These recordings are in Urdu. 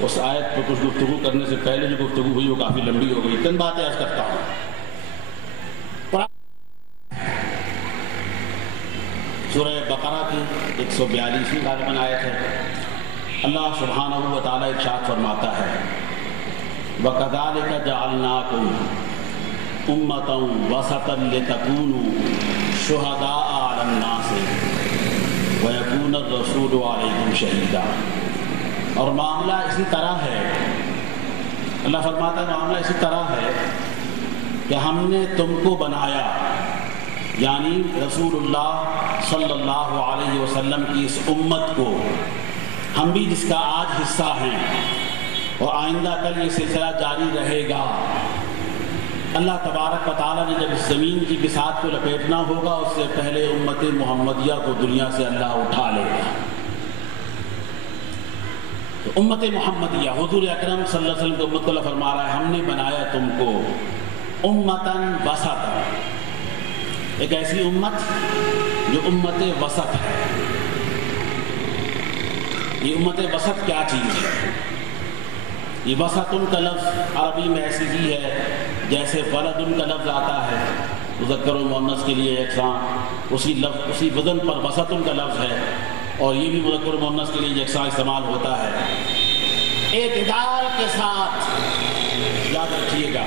اس آیت پر کچھ گفتگو کرنے سے پہلے جو گفتگو ہوئی وہ کافی لمبی ہو گئی. تین باتیں عرض کرتا ہوں. سورہ بقرہ کی 142ویں غالباً آیت ہے. اللہ سبحانہ و تعالیٰ ارشاد فرماتا ہے وَكَذَلِكَ جَعَلْنَاكُمْ أُمَّةً وَسَطًا لِتَكُونُوا شُهَدَاءَ عَلَى النَّاسِ وَيَكُونَ الرَّسُولُ عَلَيْكُمْ شَهِيدًا. اور معاملہ اسی طرح ہے، اللہ فرماتا ہے معاملہ اسی طرح ہے کہ ہم نے تم کو بنایا، یعنی رسول اللہ صلی اللہ علیہ وسلم کی اس امت کو، ہم بھی جس کا آج حصہ ہیں اور آئندہ کل یہ سلسلہ جاری رہے گا. اللہ تبارک و تعالیٰ نے جب اس زمین کی بساط کو لپیٹنا ہوگا اس سے پہلے امت محمدیہ کو دنیا سے اللہ اٹھا لے گا. تو امت محمدیہ حضور اکرم صلی اللہ علیہ وسلم کی امت کو اللہ فرما رہا ہے ہم نے بنایا تم کو امتاً وسطاً، ایک ایسی امت جو امت وسط ہے. یہ امت وسط کیا چیز ہے؟ یہ وسطن کا لفظ عربی میں ایسی ہی ہے جیسے ولدن کا لفظ آتا ہے مذکر و مؤنث کے لیے یکساں، اسی وزن پر وسطن کا لفظ ہے اور یہ بھی مذکر و مؤنث کے لیے یکساں استعمال ہوتا ہے. اعتدال کے ساتھ، یاد رکھیے گا،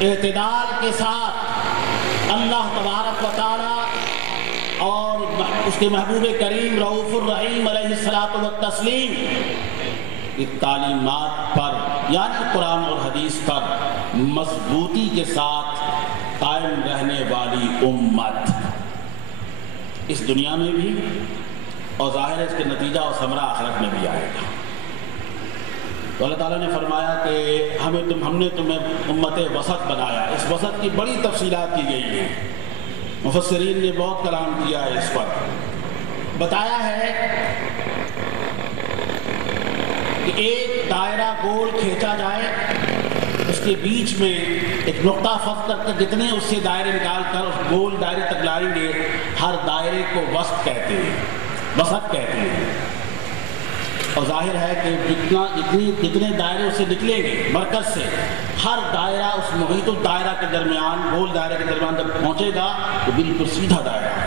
اعتدال کے ساتھ اللہ تبارک و تعالیٰ اور اس کے محبوب کریم رؤوف الرحیم علیہ الصلاۃ والتسلیم کی تعلیمات پر یعنی قرآن اور حدیث پر مضبوطی کے ساتھ قائم رہنے والی امت اس دنیا میں بھی، اور ظاہر ہے اس کے نتیجہ اور ثمرہ آخرت میں بھی آئے گا. تو اللہ تعالیٰ نے فرمایا کہ ہم نے تمہیں امت وسط بنایا. اس وسط کی بڑی تفصیلات کی گئی ہیں، مفسرین نے بہت کلام کیا ہے اس پر. بتایا ہے کہ ایک دائرہ گول کھینچا جائے، اس کے بیچ میں ایک نقطہ فرض کر کے جتنے اس سے دائرے نکال کر اس گول دائرے تک لائیں گے، ہر دائرے کو وسط کہتے ہیں، وسط کہتے ہیں. اور ظاہر ہے کہ جتنے دائرے اس سے نکلیں گے مرکز سے، ہر دائرہ اس محیط الدائرہ کے درمیان، گول دائرے کے درمیان جب پہنچے گا تو بالکل سیدھا دائرہ ہے.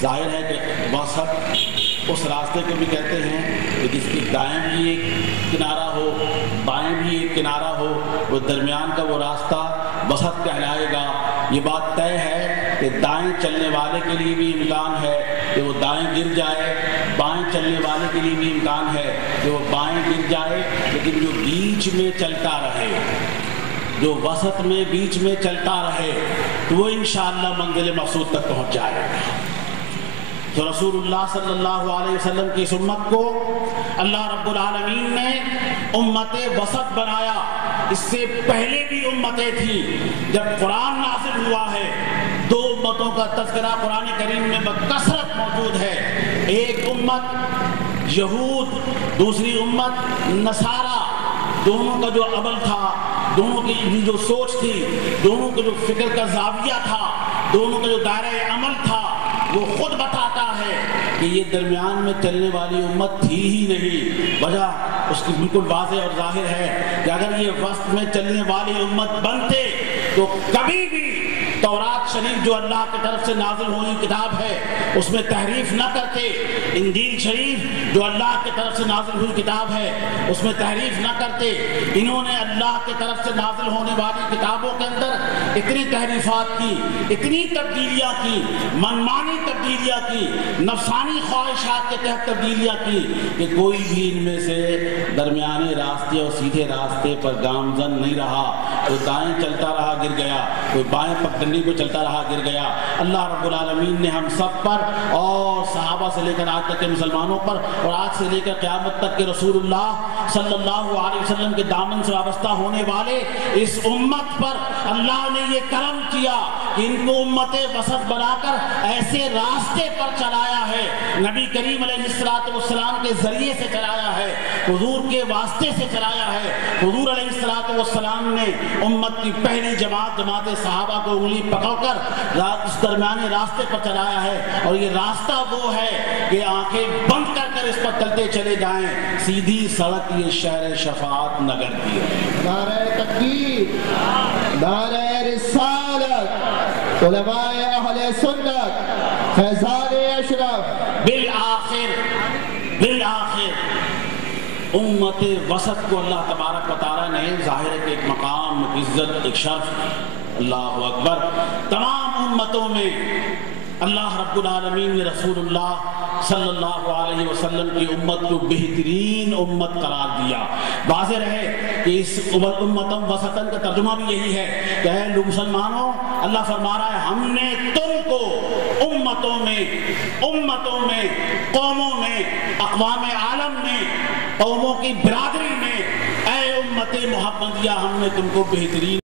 ظاہر ہے کہ وسط اس راستے کو بھی کہتے ہیں کہ جس کی دائیں بھی ایک کنارہ ہو بائیں بھی ایک کنارہ ہو، وہ درمیان کا وہ راستہ وسط کہلائے گا. یہ بات طے ہے کہ دائیں چلنے والے کے لیے بھی امکان ہے کہ وہ دائیں گر جائے، بائیں چلنے والے کے لیے بھی امکان ہے کہ وہ بائیں گر جائے، لیکن جو بیچ میں چلتا رہے، جو وسط میں بیچ میں چلتا رہے تو وہ انشاءاللہ منزل مقصود تک پہنچ جائے گا. تو رسول اللہ صلی اللہ علیہ وسلم کی اس امت کو اللہ رب العالمین نے امت وسط بنایا. اس سے پہلے بھی امتیں تھیں. جب قرآن نازل ہوا ہے دو امتوں کا تذکرہ قرآن کریم میں بکثرت موجود ہے. ایک امت یہود، دوسری امت نصارہ. دونوں کا جو عمل تھا، دونوں کی جو سوچ تھی، دونوں کا جو فکر کا زاویہ تھا، دونوں کا جو دائرہ عمل تھا، وہ خود بتاتا ہے کہ یہ درمیان میں چلنے والی امت تھی ہی نہیں. وجہ اس کی بالکل واضح اور ظاہر ہے کہ اگر یہ وسط میں چلنے والی امت بنتے تو کبھی بھی تورات شریف جو اللہ کی طرف سے نازل ہوئی کتاب ہے اس میں تحریف نہ کرتے. انجیل شریف جو اللہ کی طرف سے نازل ہوئی کتاب ہے اس میں تحریف نہ کرتے. انہوں نے اللہ کی طرف سے نازل ہونے والی کتابوں کے اندر اتنی تحریفات کی، اتنی تبدیلیاں کی، منمانی تبدیلیاں کی، نفسانی خواہشات کے تحت تبدیلیاں کی کہ کوئی بھی ان میں سے درمیانے راستے اور سیدھے راستے پر گامزن نہیں رہا. کوئی دائیں چلتا رہا گر گیا، کوئی بائیں پگڈنڈی کو چلتا رہا گر گیا. اللہ رب العالمین نے ہم سب پر اور صحابہ سے لے کر آج تک کے مسلمانوں پر اور آج سے لے کر قیامت تک کے رسول اللہ صلی اللہ علیہ وسلم کے دامن سے وابستہ ہونے والے اس امت پر اللہ نے یہ کرم کیا کہ ان کو امت وسط بنا کر ایسے راستے پر چلایا ہے، نبی کریم علیہ الصلوۃ والسلام کے ذریعے سے چلایا ہے حضور کے واسطے سے چلایا ہے۔ حضور علیہ السلام نے امت کی پہلی جماعت صحابہ کو انگلی پکڑ کر اس درمیانے راستے پر چلایا ہے، اور یہ راستہ وہ ہے کہ آنکھیں بند کر کر اس پر چلتے چلے جائیں، سیدھی سڑک یہ شہر شفاعت نگر کی ہے۔ نعرہ تکبیر، نعرہ رسالت، علماء اہل سنت، فیضان اشرف۔ بالآخر امت وسط کو اللہ تبارک و تعالیٰ نے ظاہر ہے کہ ایک مقام، ایک عزت، ایک شرف، اللہ اکبر، تمام امتوں میں اللہ رب العالمین نے رسول اللہ صلی اللہ علیہ وسلم کی امت کو بہترین امت قرار دیا۔ واضح رہے کہ اس امتم وسطن کا ترجمہ بھی یہی ہے کہ اے مسلمانوں، اللہ فرما رہا ہے ہم نے تم کو امتوں میں، قوموں میں، اقوام عالم میں، قوموں کی برادری میں، اے امت محمدیہ ہم نے تم کو بہترین